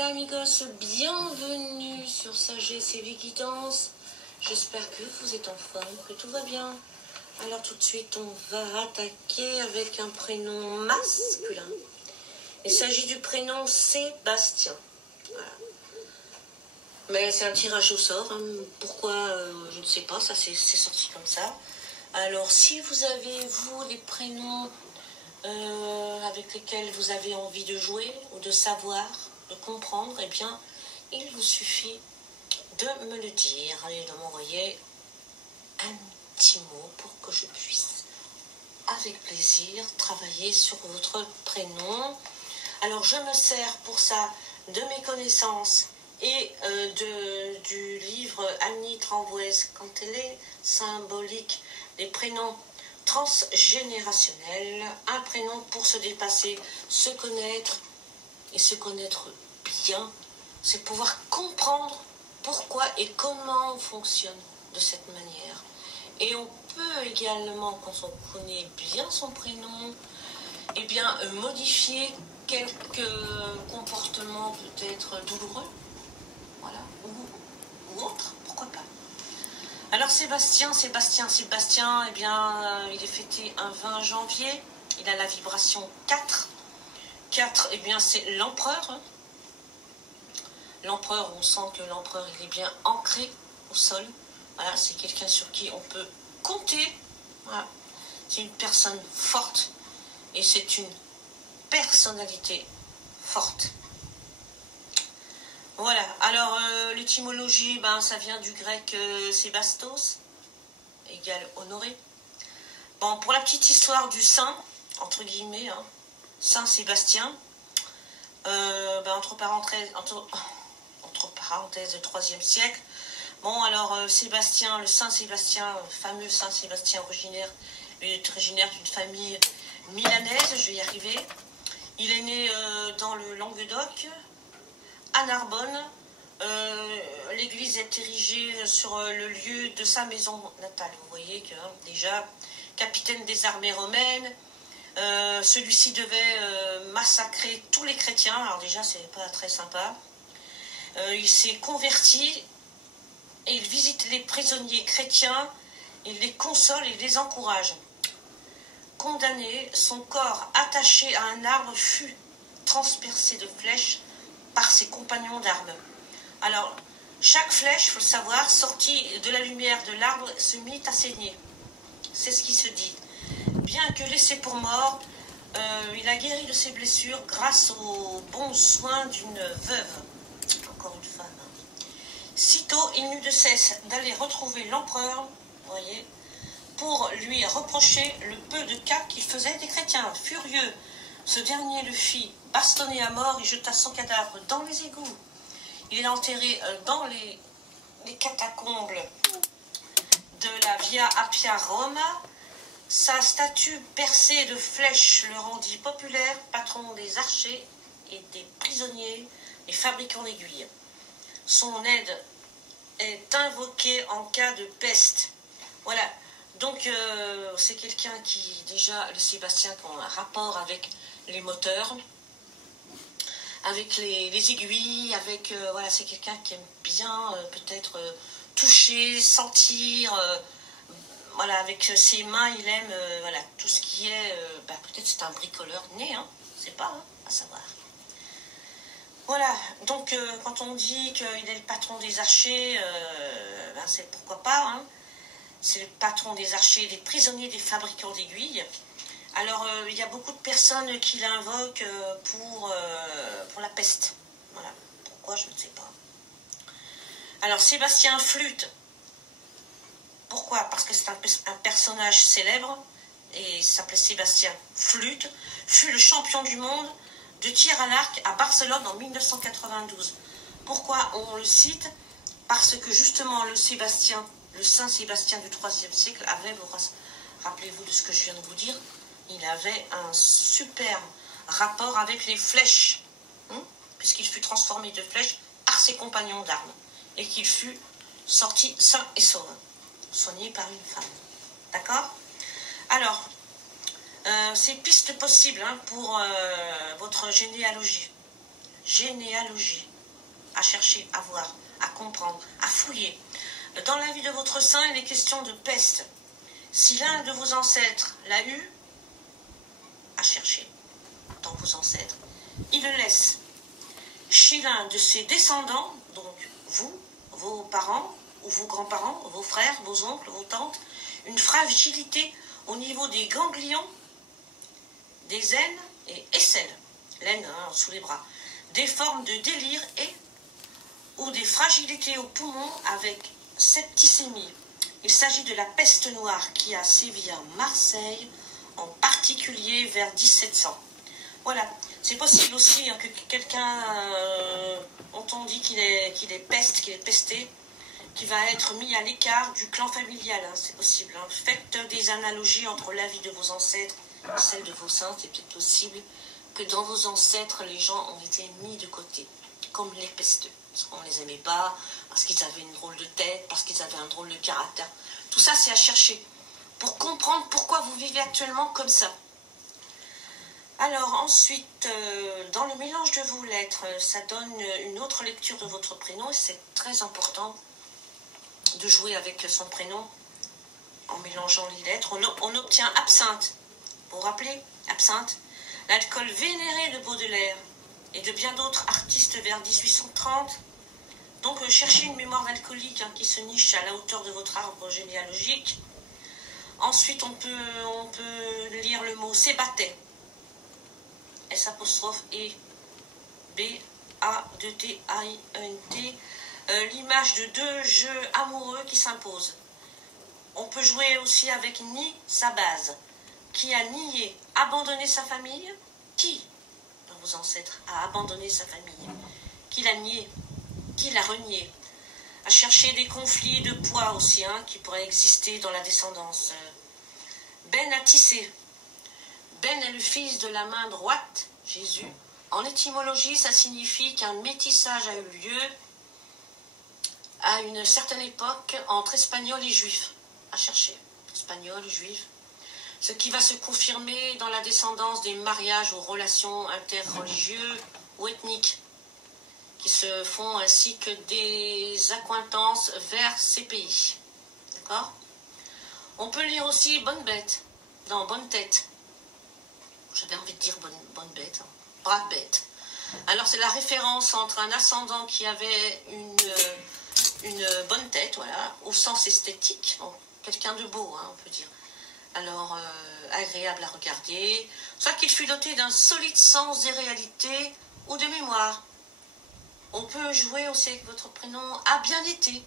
voilà amigos, bienvenue sur Sagesse et Vie Guidance. J'espère que vous êtes en forme, que tout va bien. Alors tout de suite, on va attaquer avec un prénom masculin. Il s'agit du prénom Sébastien. Voilà. Mais c'est un tirage au sort. Hein. Pourquoi, je ne sais pas, ça c'est sorti comme ça. Alors si vous avez, vous, des prénoms avec lesquels vous avez envie de jouer ou de savoir, de comprendre, eh bien, il vous suffit de me le dire et de m'envoyer un petit mot pour que je puisse, avec plaisir, travailler sur votre prénom. Alors, je me sers pour ça de mes connaissances et du livre Annie Tramvoise, quand elle est symbolique, des prénoms transgénérationnels, un prénom pour se dépasser, se connaître et se connaître bien, c'est pouvoir comprendre pourquoi et comment on fonctionne de cette manière. Et on peut également, quand on connaît bien son prénom, eh bien, modifier quelques comportements peut-être douloureux, voilà, ou autres, pourquoi pas. Alors Sébastien, eh bien, il est fêté un 20 janvier, il a la vibration 4. 4, eh bien, c'est l'empereur. Hein. L'empereur, on sent que l'empereur, il est bien ancré au sol. Voilà, c'est quelqu'un sur qui on peut compter. Voilà. C'est une personne forte et c'est une personnalité forte. Voilà, alors l'étymologie, ben, ça vient du grec Sébastos, égale honoré. Bon, pour la petite histoire du saint, entre guillemets, hein, Saint Sébastien, ben, entre parenthèses, 3e siècle. Bon, alors Sébastien, le Saint Sébastien, fameux Saint Sébastien originaire d'une famille milanaise, je vais y arriver. Il est né dans le Languedoc, à Narbonne. L'église est érigée sur le lieu de sa maison natale. Vous voyez que déjà, capitaine des armées romaines, celui-ci devait massacrer tous les chrétiens. Alors déjà, c'est pas très sympa. Il s'est converti et il visite les prisonniers chrétiens, il les console et les encourage. Condamné, son corps attaché à un arbre fut transpercé de flèches par ses compagnons d'armes. Alors, chaque flèche, il faut le savoir, sortie de la lumière de l'arbre, se mit à saigner. C'est ce qui se dit. Bien que laissé pour mort, il a guéri de ses blessures grâce aux bons soins d'une veuve. Encore une femme. Sitôt, il n'eut de cesse d'aller retrouver l'empereur, vous voyez, pour lui reprocher le peu de cas qu'il faisait des chrétiens. Furieux, ce dernier le fit bastonner à mort et jeta son cadavre dans les égouts. Il est enterré dans les catacombes de la Via Appia Roma. Sa statue percée de flèches le rendit populaire, patron des archers et des prisonniers, et fabricants d'aiguilles. Son aide est invoquée en cas de peste. Voilà, donc c'est quelqu'un qui, déjà, le Sébastien, qui a un rapport avec les moteurs, avec les aiguilles, avec, voilà, c'est quelqu'un qui aime bien peut-être toucher, sentir, voilà, avec ses mains, il aime, voilà, tout ce qui est, peut-être c'est un bricoleur né, hein, c'est pas, hein, à savoir. Voilà, donc quand on dit qu'il est le patron des archers, c'est pourquoi pas, hein. C'est le patron des archers, des prisonniers, des fabricants d'aiguilles. Alors, il y a beaucoup de personnes qui l'invoquent pour la peste. Voilà, pourquoi, je ne sais pas. Alors, Sébastien Flûte, pourquoi? Parce que c'est un personnage célèbre, et il s'appelait Sébastien Flûte, fut le champion du monde de tir à l'arc à Barcelone en 1992. Pourquoi on le cite? Parce que justement le Sébastien, le Saint Sébastien du IIIe siècle avait, rappelez-vous de ce que je viens de vous dire, il avait un super rapport avec les flèches, puisqu'il fut transformé de flèches par ses compagnons d'armes, et qu'il fut sorti sain et sauf, soigné par une femme. D'accord? Alors, c'est pistes possibles pour votre généalogie. Généalogie. à chercher, à voir, à comprendre, à fouiller. Dans la vie de votre saint, il est question de peste. Si l'un de vos ancêtres l'a eu, à chercher dans vos ancêtres, il le laisse. Chez l'un de ses descendants, donc vous, vos parents, ou vos grands-parents, vos frères, vos oncles, vos tantes, une fragilité au niveau des ganglions, des aines et aisselles, l'aine sous les bras, des formes de délire ou des fragilités aux poumons avec septicémie. Il s'agit de la peste noire qui a sévi à Marseille, en particulier vers 1700. Voilà, c'est possible aussi que quelqu'un, on dit qu'il est pesté, qui va être mis à l'écart du clan familial, c'est possible. Faites des analogies entre la vie de vos ancêtres et celle de vos saints. C'est peut-être possible que dans vos ancêtres, les gens ont été mis de côté, comme les pesteux. Parce qu'on ne les aimait pas, parce qu'ils avaient une drôle de tête, parce qu'ils avaient un drôle de caractère. Tout ça, c'est à chercher pour comprendre pourquoi vous vivez actuellement comme ça. Alors ensuite, dans le mélange de vos lettres, ça donne une autre lecture de votre prénom. Et c'est très important de jouer avec son prénom en mélangeant les lettres. On obtient absinthe. Vous vous rappelez, absinthe, l'alcool vénéré de Baudelaire et de bien d'autres artistes vers 1830. Donc cherchez une mémoire alcoolique qui se niche à la hauteur de votre arbre généalogique. Ensuite, on peut lire le mot sébaté. S''E B-A-2-T-A-I-N-T. L'image de deux jeux amoureux qui s'imposent. On peut jouer aussi avec ni sa base. Qui a nié, abandonné sa famille? Qui, dans vos ancêtres, a abandonné sa famille? Qui l'a nié? Qui l'a renié? À chercher des conflits de poids aussi, qui pourraient exister dans la descendance. Ben a tissé. Ben est le fils de la main droite, Jésus. En étymologie, ça signifie qu'un métissage a eu lieu à une certaine époque entre Espagnols et Juifs. À chercher, Espagnols, Juifs. Ce qui va se confirmer dans la descendance des mariages ou relations interreligieux ou ethniques, qui se font ainsi que des accointances vers ces pays. D'accord? On peut lire aussi bonne bête, dans bonne tête. J'avais envie de dire bonne bête, brave bête. Alors c'est la référence entre un ascendant qui avait une bonne tête, voilà, au sens esthétique, bon, quelqu'un de beau, on peut dire. Alors, agréable à regarder, soit qu'il fût doté d'un solide sens des réalités ou de mémoire. On peut jouer aussi avec votre prénom a bien été.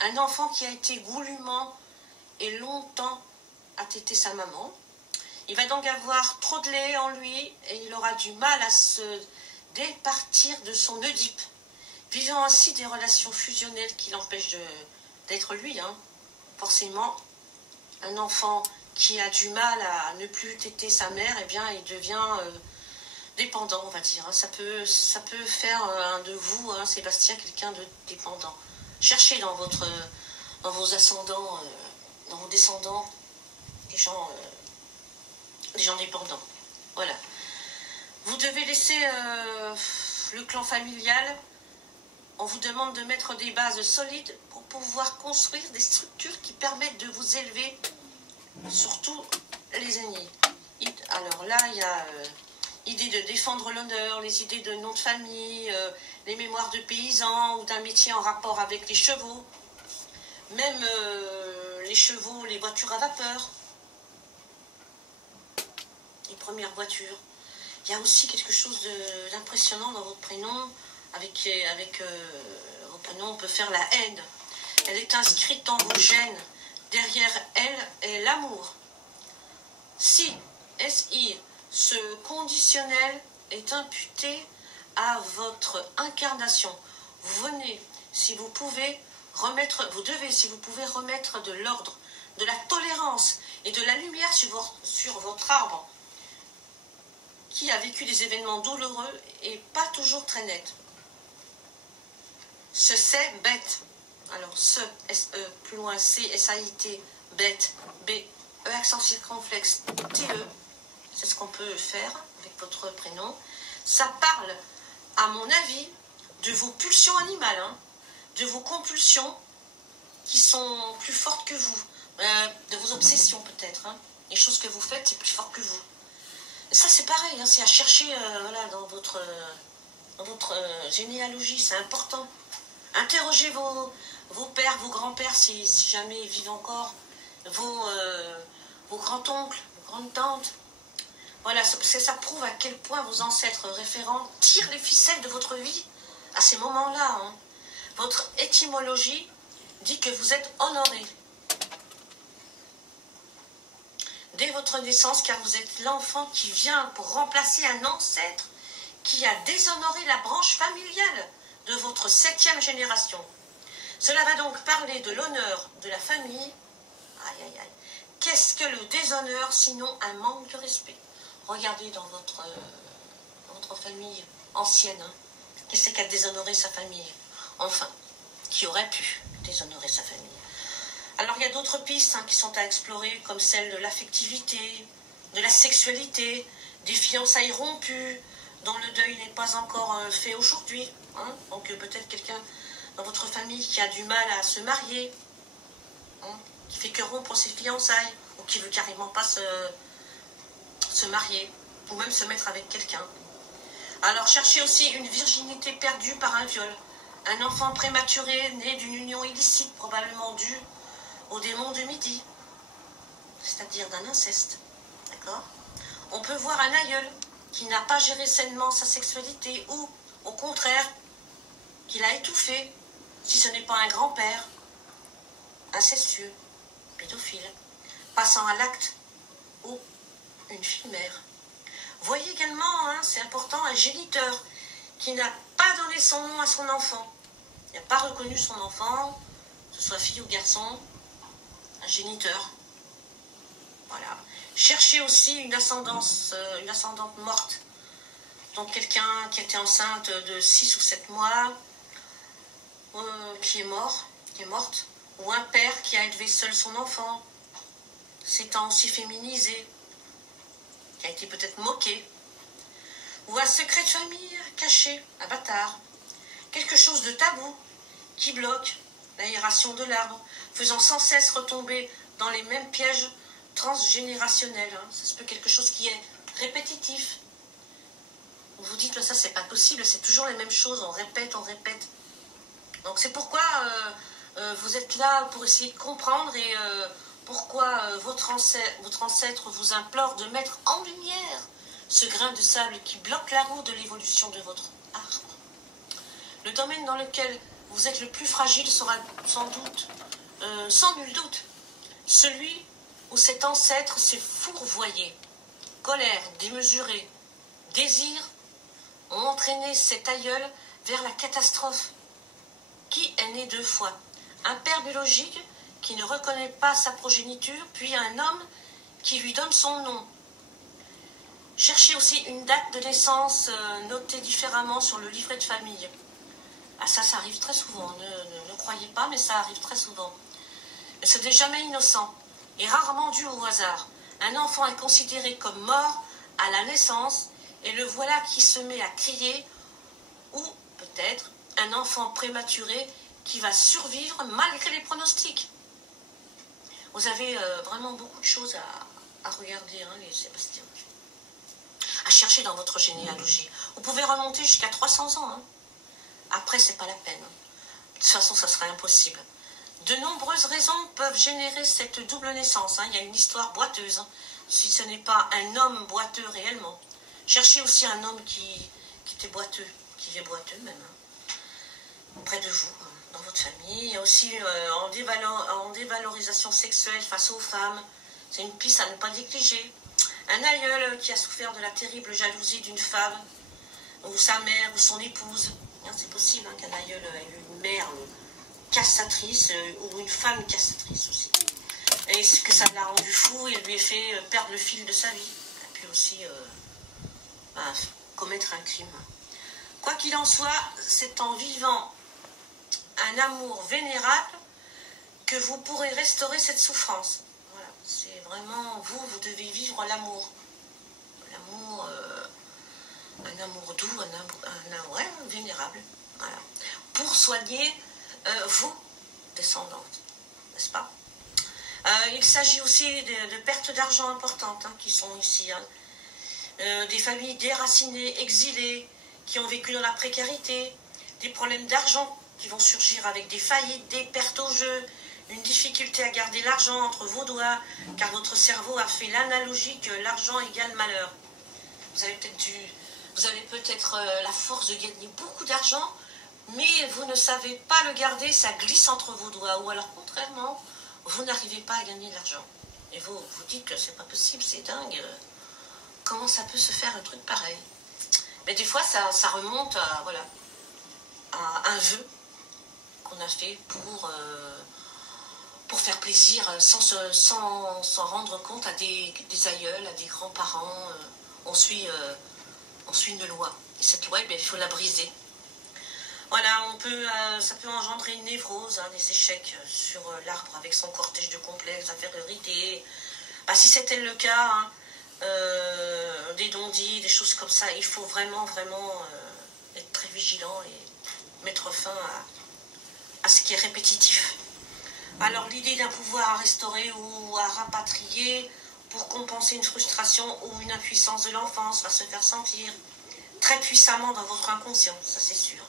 Un enfant qui a été goulûment et longtemps à téter sa maman. Il va donc avoir trop de lait en lui et il aura du mal à se départir de son Oedipe, vivant ainsi des relations fusionnelles qui l'empêchent d'être lui. Forcément, un enfant qui a du mal à ne plus téter sa mère, eh bien, il devient dépendant, on va dire. Ça peut faire de vous, Sébastien, quelqu'un de dépendant. Cherchez dans vos ascendants, dans vos descendants, des gens dépendants. Voilà. Vous devez laisser le clan familial. On vous demande de mettre des bases solides pour pouvoir construire des structures qui permettent de vous élever, surtout les aînés. Alors là, il y a idée de défendre l'honneur, les idées de nom de famille, les mémoires de paysans ou d'un métier en rapport avec les chevaux, même les chevaux, les voitures à vapeur, les premières voitures. Il y a aussi quelque chose d'impressionnant dans votre prénom. Avec vos prénoms, on peut faire la haine. Elle est inscrite dans vos gènes. Derrière elle est l'amour. Si, S-I, ce conditionnel est imputé à votre incarnation. Vous devez, si vous pouvez, remettre de l'ordre, de la tolérance et de la lumière sur votre arbre, qui a vécu des événements douloureux et pas toujours très nets. Ce c'est bête. Alors ce, S-E, plus loin C, S-A-I-T, bête, B, E accent circonflexe, T-E. C'est ce qu'on peut faire avec votre prénom. Ça parle, à mon avis, de vos pulsions animales, hein, de vos compulsions qui sont plus fortes que vous, de vos obsessions peut-être. Hein. Les choses que vous faites, c'est plus fort que vous. Et ça, c'est pareil, hein, c'est à chercher voilà, dans votre généalogie, c'est important. Interrogez vos pères, vos grands-pères, si jamais ils vivent encore, vos grands-oncles, vos grandes-tantes. Voilà, parce que ça prouve à quel point vos ancêtres référents tirent les ficelles de votre vie à ces moments-là. Hein. Votre étymologie dit que vous êtes honoré dès votre naissance, car vous êtes l'enfant qui vient pour remplacer un ancêtre qui a déshonoré la branche familiale de votre 7e génération. Cela va donc parler de l'honneur de la famille. Aïe, aïe, aïe. Qu'est-ce que le déshonneur, sinon un manque de respect? Regardez dans votre famille ancienne. Hein. Qui c'est qui a déshonoré sa famille? Enfin, qui aurait pu déshonorer sa famille. Alors il y a d'autres pistes hein, qui sont à explorer, comme celle de l'affectivité, de la sexualité, des fiançailles rompues, dont le deuil n'est pas encore fait aujourd'hui. Hein. Donc peut-être quelqu'un dans votre famille qui a du mal à se marier, hein, qui fait que rompre ses fiançailles, ou qui veut carrément pas se marier, ou même se mettre avec quelqu'un. Alors cherchez aussi une virginité perdue par un viol, un enfant prématuré né d'une union illicite, probablement due au démon de midi, c'est-à-dire d'un inceste. D'accord ? On peut voir un aïeul qui n'a pas géré sainement sa sexualité, ou, au contraire, qu'il a étouffé, si ce n'est pas un grand-père, incestueux, pédophile, passant à l'acte, ou une fille-mère. Voyez également, hein, c'est important, un géniteur qui n'a pas donné son nom à son enfant. Il n'a pas reconnu son enfant, que ce soit fille ou garçon, un géniteur. Voilà. Cherchez aussi une ascendante morte. Donc quelqu'un qui était enceinte de 6 ou 7 mois, qui est morte, ou un père qui a élevé seul son enfant, s'étant aussi féminisé, qui a été peut-être moqué, ou un secret de famille caché, un bâtard, quelque chose de tabou qui bloque l'aération de l'arbre, faisant sans cesse retomber dans les mêmes pièges transgénérationnels. Hein. Ça se peut quelque chose qui est répétitif. Vous vous dites, ça c'est pas possible, c'est toujours les mêmes choses, on répète. Donc c'est pourquoi vous êtes là pour essayer de comprendre et pourquoi votre ancêtre vous implore de mettre en lumière ce grain de sable qui bloque la roue de l'évolution de votre arbre. Le domaine dans lequel vous êtes le plus fragile sera sans nul doute, celui où cet ancêtre s'est fourvoyé. Colère démesurée, désir ont entraîné cet aïeul vers la catastrophe. Qui est né 2 fois? Un père biologique qui ne reconnaît pas sa progéniture, puis un homme qui lui donne son nom. Cherchez aussi une date de naissance notée différemment sur le livret de famille. Ah, ça arrive très souvent, ne croyez pas, mais ça arrive très souvent. Ce n'est jamais innocent et rarement dû au hasard. Un enfant est considéré comme mort à la naissance et le voilà qui se met à crier, ou peut-être un enfant prématuré qui va survivre malgré les pronostics. Vous avez vraiment beaucoup de choses à regarder, hein, les Sébastiens. À chercher dans votre généalogie. Vous pouvez remonter jusqu'à 300 ans. Hein. Après, c'est pas la peine. De toute façon, ça serait impossible. De nombreuses raisons peuvent générer cette double naissance. Hein. Il y a une histoire boiteuse, hein, si ce n'est pas un homme boiteux réellement. Cherchez aussi un homme qui était boiteux, qui est boiteux même, hein, près de vous, dans votre famille. Il y a aussi en dévalorisation sexuelle face aux femmes. C'est une piste à ne pas négliger. Un aïeul qui a souffert de la terrible jalousie d'une femme, ou sa mère, ou son épouse. C'est possible hein, qu'un aïeul ait eu une mère cassatrice, ou une femme cassatrice aussi. Et que ça l'a rendu fou et lui ait fait perdre le fil de sa vie. Et puis aussi commettre un crime. Quoi qu'il en soit, c'est en vivant un amour vénérable que vous pourrez restaurer cette souffrance. Voilà, c'est vraiment vous devez vivre l'amour. L'amour, un amour doux, un amour vénérable. Voilà. Pour soigner vos descendantes, n'est-ce pas? Il s'agit aussi de pertes d'argent importantes hein, qui sont ici. Hein. Des familles déracinées, exilées, qui ont vécu dans la précarité, des problèmes d'argent qui vont surgir avec des faillites, des pertes au jeu, une difficulté à garder l'argent entre vos doigts, car votre cerveau a fait l'analogie que l'argent égale malheur. Vous avez peut-être la force de gagner beaucoup d'argent, mais vous ne savez pas le garder, ça glisse entre vos doigts, ou alors contrairement, vous n'arrivez pas à gagner de l'argent. Et vous vous dites que c'est pas possible, c'est dingue. Comment ça peut se faire un truc pareil? Mais des fois, ça remonte à, voilà, à un vœu qu'on a fait pour faire plaisir sans s'en rendre compte à des aïeuls, à des grands-parents. On suit une loi. Et cette loi, il faut la briser. Voilà, ça peut engendrer une névrose, hein, des échecs sur l'arbre avec son cortège de complexes, d'infériorité. Bah, si c'était le cas, hein, des non-dits, des choses comme ça, il faut vraiment être très vigilant et mettre fin à ce qui est répétitif. Alors l'idée d'un pouvoir à restaurer ou à rapatrier pour compenser une frustration ou une impuissance de l'enfance va se faire sentir très puissamment dans votre inconscient, ça c'est sûr.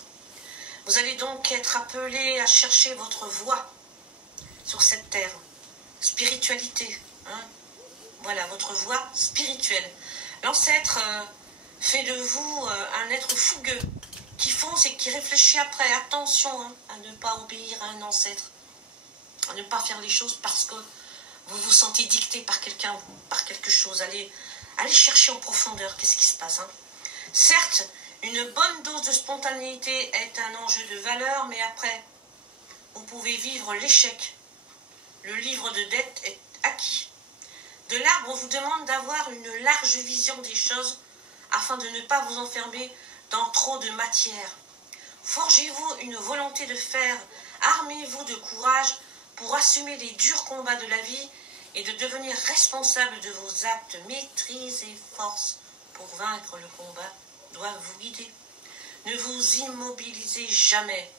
Vous allez donc être appelé à chercher votre voie sur cette terre. Spiritualité. Hein? Voilà, votre voie spirituelle. L'ancêtre fait de vous un être fougueux, qui fonce et qui réfléchit après. Attention hein, à ne pas obéir à un ancêtre. À ne pas faire les choses parce que vous vous sentez dicté par quelqu'un, par quelque chose. Allez chercher en profondeur qu'est-ce qui se passe. Hein? Certes, une bonne dose de spontanéité est un enjeu de valeur, mais après, vous pouvez vivre l'échec. Le livre de dette est acquis. De l'arbre, on vous demande d'avoir une large vision des choses afin de ne pas vous enfermer dans trop de matière. Forgez-vous une volonté de fer, armez-vous de courage pour assumer les durs combats de la vie et de devenir responsable de vos actes. Maîtrise et force pour vaincre le combat doivent vous guider. Ne vous immobilisez jamais.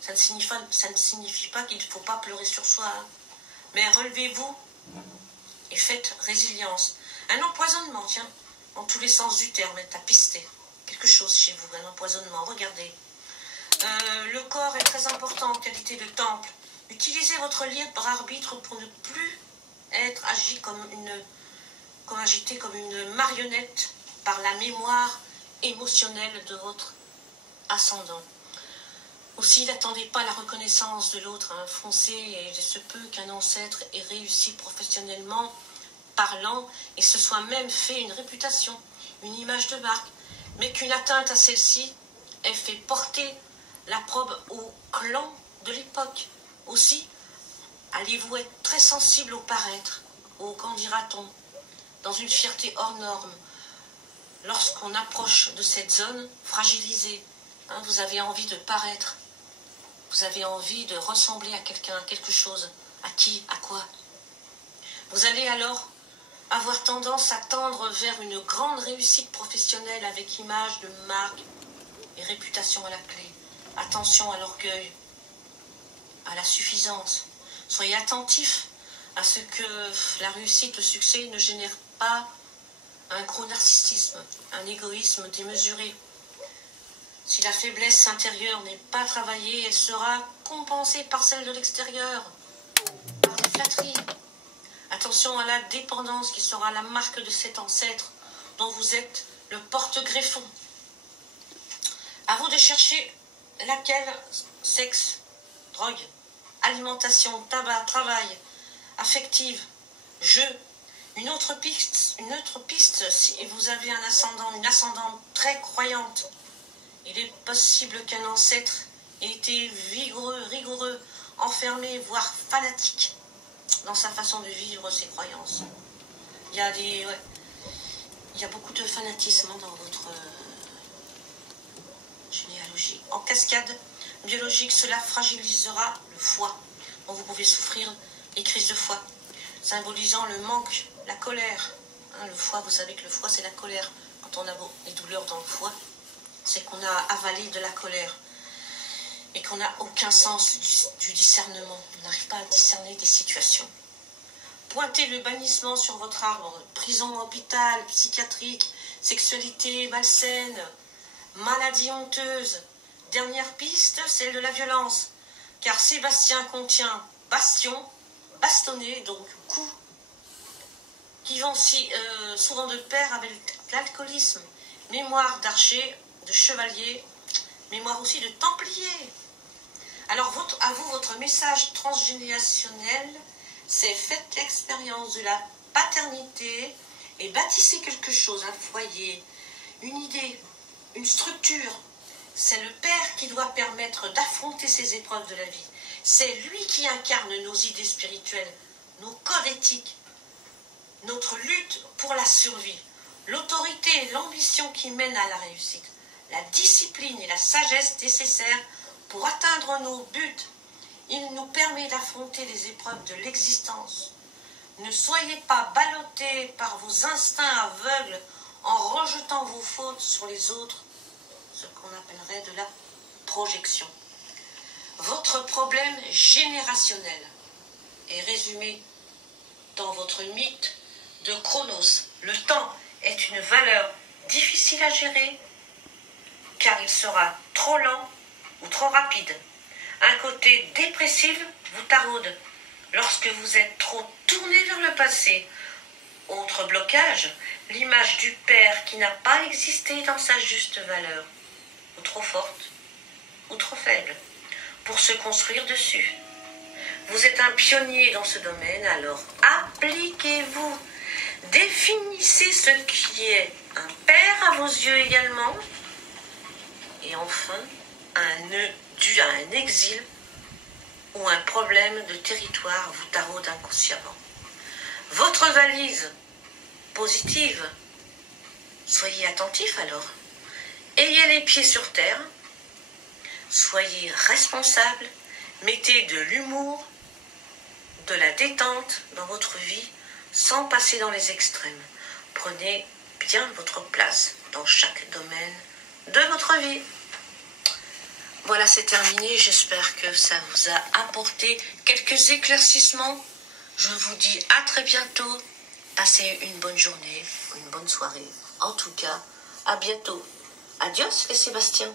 Ça ne signifie pas qu'il ne faut pas pleurer sur soi, hein. Mais relevez-vous et faites résilience. Un empoisonnement, tiens, dans tous les sens du terme, est à pister. Quelque chose chez vous, un empoisonnement, regardez. Le corps est très important en qualité de temple. Utilisez votre libre arbitre pour ne plus être agité comme une marionnette par la mémoire émotionnelle de votre ascendant. Aussi, n'attendez pas la reconnaissance de l'autre, hein. Foncez, et il se peut qu'un ancêtre ait réussi professionnellement parlant et se soit même fait une réputation, une image de marque, mais qu'une atteinte à celle-ci ait fait porter la probe au clan de l'époque. Aussi, allez-vous être très sensible au paraître, au qu'en dira-t-on, dans une fierté hors norme, lorsqu'on approche de cette zone fragilisée, hein, vous avez envie de paraître, vous avez envie de ressembler à quelqu'un, à quelque chose, à qui, à quoi. Vous allez alors avoir tendance à tendre vers une grande réussite professionnelle avec image de marque et réputation à la clé. Attention à l'orgueil, à la suffisance. Soyez attentifs à ce que la réussite, le succès ne génère pas un gros narcissisme, un égoïsme démesuré. Si la faiblesse intérieure n'est pas travaillée, elle sera compensée par celle de l'extérieur, par des flatteries. Attention à la dépendance qui sera la marque de cet ancêtre dont vous êtes le porte-greffon. À vous de chercher laquelle: sexe, drogue, alimentation, tabac, travail, affective, jeu. Une autre piste, si vous avez un ascendant, une ascendante très croyante, il est possible qu'un ancêtre ait été rigoureux, enfermé, voire fanatique dans sa façon de vivre ses croyances. Il y a beaucoup de fanatisme dans votre généalogie. En cascade biologique, cela fragilisera le foie, dont vous pouvez souffrir les crises de foie, symbolisant le manque, la colère. Hein, le foie, vous savez que le foie, c'est la colère. Quand on a des douleurs dans le foie, c'est qu'on a avalé de la colère et qu'on n'a aucun sens du discernement. On n'arrive pas à discerner des situations. Pointez le bannissement sur votre arbre. Prison, hôpital, psychiatrique, sexualité malsaine, maladie honteuse. Dernière piste, celle de la violence. Car Sébastien contient bastion, bastonner, donc coups, qui vont souvent de pair avec l'alcoolisme. Mémoire d'archer, de chevalier, mémoire aussi de templier. Alors à vous, votre message transgénérationnel, c'est faites l'expérience de la paternité et bâtissez quelque chose, un foyer, une idée, une structure. C'est le Père qui doit permettre d'affronter ces épreuves de la vie. C'est lui qui incarne nos idées spirituelles, nos codes éthiques, notre lutte pour la survie, l'autorité et l'ambition qui mènent à la réussite, la discipline et la sagesse nécessaires pour atteindre nos buts. Il nous permet d'affronter les épreuves de l'existence. Ne soyez pas ballottés par vos instincts aveugles en rejetant vos fautes sur les autres, ce qu'on appellerait de la projection. Votre problème générationnel est résumé dans votre mythe de Chronos. Le temps est une valeur difficile à gérer car il sera trop lent ou trop rapide. Un côté dépressif vous taraude lorsque vous êtes trop tourné vers le passé. Autre blocage, l'image du père qui n'a pas existé dans sa juste valeur, ou trop forte, ou trop faible, pour se construire dessus. Vous êtes un pionnier dans ce domaine, alors appliquez-vous. Définissez ce qui est un père à vos yeux également. Et enfin, un nœud dû à un exil ou un problème de territoire vous taraude inconsciemment. Votre valise positive, soyez attentif alors. Ayez les pieds sur terre, soyez responsable, mettez de l'humour, de la détente dans votre vie sans passer dans les extrêmes. Prenez bien votre place dans chaque domaine de votre vie. Voilà, c'est terminé. J'espère que ça vous a apporté quelques éclaircissements. Je vous dis à très bientôt. Passez une bonne journée, une bonne soirée. En tout cas, à bientôt. Adios les Sébastien.